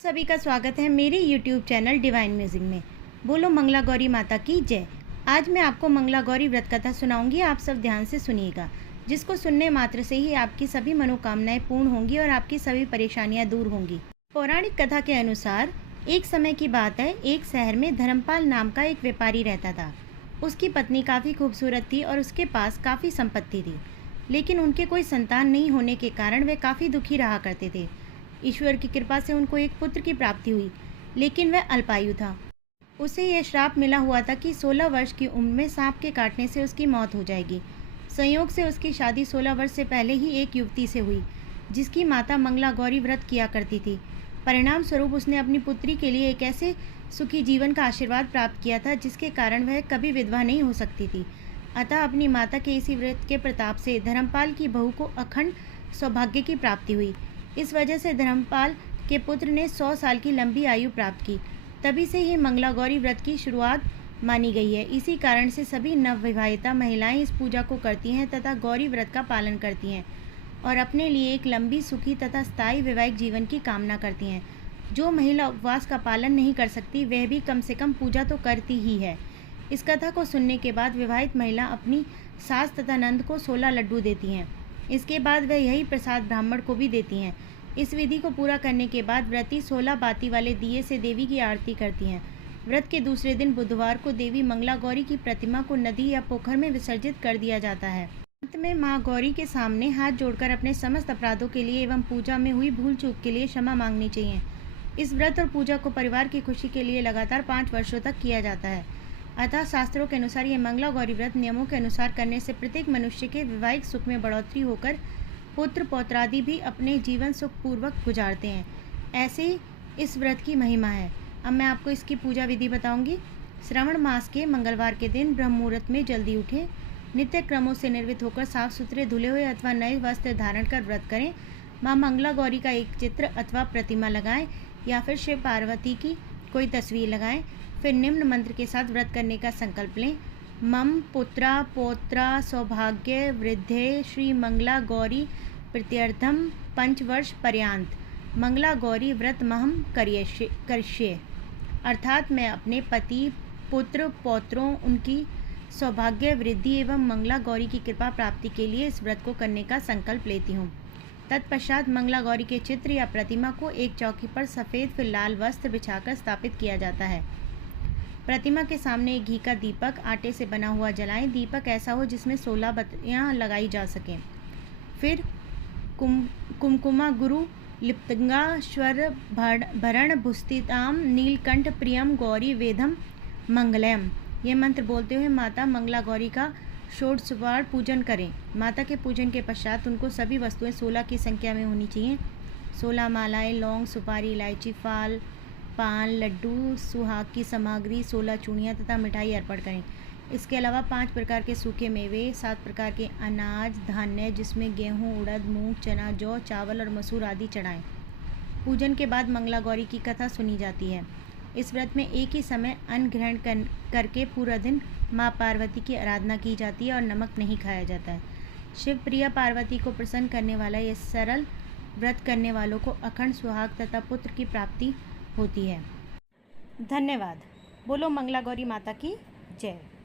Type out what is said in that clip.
सभी का स्वागत है मेरे YouTube चैनल डिवाइन म्यूजिक में। बोलो मंगला गौरी माता की जय। आज मैं आपको मंगला गौरी व्रत कथा सुनाऊंगी। आप सब ध्यान से सुनिएगा, जिसको सुनने मात्र से ही आपकी सभी मनोकामनाएं पूर्ण होंगी और आपकी सभी परेशानियां दूर होंगी। पौराणिक कथा के अनुसार एक समय की बात है, एक शहर में धर्मपाल नाम का एक व्यापारी रहता था। उसकी पत्नी काफ़ी खूबसूरत थी और उसके पास काफ़ी संपत्ति थी, लेकिन उनके कोई संतान नहीं होने के कारण वे काफ़ी दुखी रहा करते थे। ईश्वर की कृपा से उनको एक पुत्र की प्राप्ति हुई, लेकिन वह अल्पायु था। उसे यह श्राप मिला हुआ था कि 16 वर्ष की उम्र में सांप के काटने से उसकी मौत हो जाएगी। संयोग से उसकी शादी 16 वर्ष से पहले ही एक युवती से हुई, जिसकी माता मंगला गौरी व्रत किया करती थी। परिणाम स्वरूप उसने अपनी पुत्री के लिए एक ऐसे सुखी जीवन का आशीर्वाद प्राप्त किया था, जिसके कारण वह कभी विधवा नहीं हो सकती थी। अतः अपनी माता के इसी व्रत के प्रताप से धर्मपाल की बहू को अखंड सौभाग्य की प्राप्ति हुई। इस वजह से धर्मपाल के पुत्र ने 100 साल की लंबी आयु प्राप्त की। तभी से ही मंगला गौरी व्रत की शुरुआत मानी गई है। इसी कारण से सभी नवविवाहिता महिलाएं इस पूजा को करती हैं तथा गौरी व्रत का पालन करती हैं और अपने लिए एक लंबी, सुखी तथा स्थायी वैवाहिक जीवन की कामना करती हैं। जो महिला उपवास का पालन नहीं कर सकती, वह भी कम से कम पूजा तो करती ही है। इस कथा को सुनने के बाद विवाहित महिला अपनी सास तथा नंद को 16 लड्डू देती हैं। इसके बाद वह यही प्रसाद ब्राह्मण को भी देती हैं। इस विधि को पूरा करने के बाद व्रती 16 बाती वाले दिए से देवी की आरती करती हैं। व्रत के दूसरे दिन बुधवार को देवी मंगला गौरी की प्रतिमा को नदी या पोखर में विसर्जित कर दिया जाता है। अंत में माँ गौरी के सामने हाथ जोड़कर अपने समस्त अपराधों के लिए एवं पूजा में हुई भूल चूक के लिए क्षमा मांगनी चाहिए। इस व्रत और पूजा को परिवार की खुशी के लिए लगातार 5 वर्षों तक किया जाता है। अतः शास्त्रों के अनुसार ये मंगला गौरी व्रत नियमों के अनुसार करने से प्रत्येक मनुष्य के वैवाहिक सुख में बढ़ोतरी होकर पुत्र पौत्रादि भी अपने जीवन सुखपूर्वक गुजारते हैं। ऐसे ही इस व्रत की महिमा है। अब मैं आपको इसकी पूजा विधि बताऊंगी। श्रावण मास के मंगलवार के दिन ब्रह्म मुहूर्त में जल्दी उठें। नित्य क्रमों से निर्मित होकर साफ सुथरे धुले हुए अथवा नए वस्त्र धारण कर व्रत करें। माँ मंगला गौरी का एक चित्र अथवा प्रतिमा लगाएं या फिर शिव पार्वती की कोई तस्वीर लगाएं। फिर निम्न मंत्र के साथ व्रत करने का संकल्प लें। मम पुत्रा पौत्रा सौभाग्य वृद्धे श्री मंगला गौरी प्रत्यर्थम 5 वर्ष पर्यांत मंगला गौरी व्रत महम करिष्ये। अर्थात मैं अपने पति पुत्र पौत्रों उनकी सौभाग्य वृद्धि एवं मंगला गौरी की कृपा प्राप्ति के लिए इस व्रत को करने का संकल्प लेती हूँ। तत्पश्चात मंगला गौरी के चित्र या प्रतिमा को एक चौकी पर सफ़ेद फिर लाल वस्त्र बिछाकर स्थापित किया जाता है। प्रतिमा के सामने एक घी का दीपक आटे से बना हुआ जलाएं। दीपक ऐसा हो जिसमें 16 बत्तियां लगाई जा सकें। फिर कुमकुमा गुरु लिप्तंगा स्वर भरण भुस्तिताम नीलकंठ प्रियम गौरी वेदम मंगलम, ये मंत्र बोलते हुए माता मंगला गौरी का षोडशवार पूजन करें। माता के पूजन के पश्चात उनको सभी वस्तुएं 16 की संख्या में होनी चाहिए। 16 मालाएं, लौंग, सुपारी, इलायची, फाल, पान, लड्डू, सुहाग की सामग्री, 16 चूड़ियाँ तथा मिठाई अर्पण करें। इसके अलावा 5 प्रकार के सूखे मेवे, 7 प्रकार के अनाज धान्य जिसमें गेहूँ, उड़द, मूंग, चना, जौ, चावल और मसूर आदि चढ़ाएं। पूजन के बाद मंगला गौरी की कथा सुनी जाती है। इस व्रत में एक ही समय अन्न ग्रहण करके पूरा दिन माँ पार्वती की आराधना की जाती है और नमक नहीं खाया जाता है। शिव प्रिया पार्वती को प्रसन्न करने वाला यह सरल व्रत करने वालों को अखंड सुहाग तथा पुत्र की प्राप्ति होती है। धन्यवाद। बोलो मंगला गौरी माता की जय।